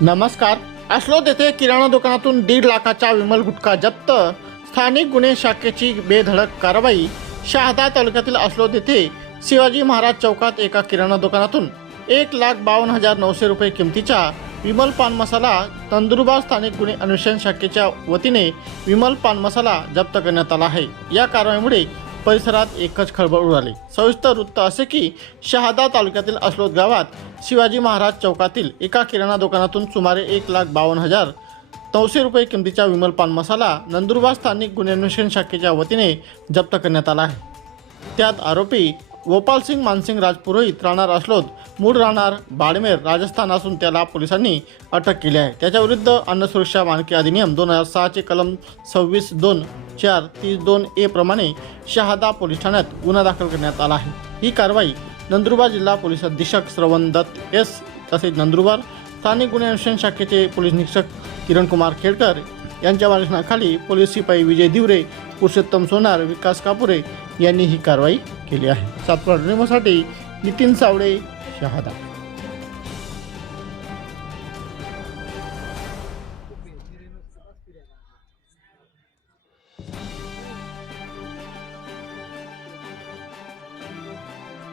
नमस्कार. अश्लो येथे किराणा दुकानातून दीड लाखाचा विमल गुटखा जप्त. स्थानिक गुन्हे शाखेची बेधडक कारवाई. शहादा तालुक्यातील अश्लो येथे शिवाजी महाराज चौकात एका किराणा दुकानातून एक लाख बावन्न हजार नऊशे रुपये किमतीचा विमल पान मसाला नंदुरबार स्थानिक गुन्हे अन्वेषण शाखेच्या वतीने विमल पान मसाला जप्त करण्यात आला आहे. या कारवाईमुळे परिसरात एकच खळबळ उडाली. सविस्तर वृत्त असे की शहादा तालुक्यातील अस्लोद गावात शिवाजी महाराज चौकातील एका किराणा दुकानातून सुमारे एक लाख बावन्न हजार नऊशे रुपये किमतीचा विमल पान मसाला नंदुरबार स्थानिक गुन्हे अन्वेषण शाखेच्या वतीने जप्त करण्यात आला आहे. त्यात आरोपी गोपाल सिंग मानसिंग राजपुरोहित राहणार अस्लोद मूळ राहणार बाडमेर राजस्थान असून त्याला पोलिसांनी अटक केली आहे. त्याच्याविरुद्ध अन्न सुरक्षा मानके अधिनियम दोन हजार सहाचे कलम सव्वीस दोन चार तीस दोन ए प्रमाणे शहादा पोलीस ठाण्यात गुन्हा दाखल करण्यात आला आहे. ही कारवाई नंदुरबार जिल्हा पोलीस अधीक्षक श्रवण दत्त एस तसेच नंदुरबार स्थानिक गुन्हे अन्वेषण शाखेचे पोलीस निरीक्षक किरणकुमार खेडकर यांच्या मार्गदर्शनाखाली पोलीस शिपाई विजय दिवरे पुरुषोत्तम सोनार विकास कापुरे यांनी ही कारवाई केली आहे. सातपुडा डेमोसाठी नितीन सावळे शहादा.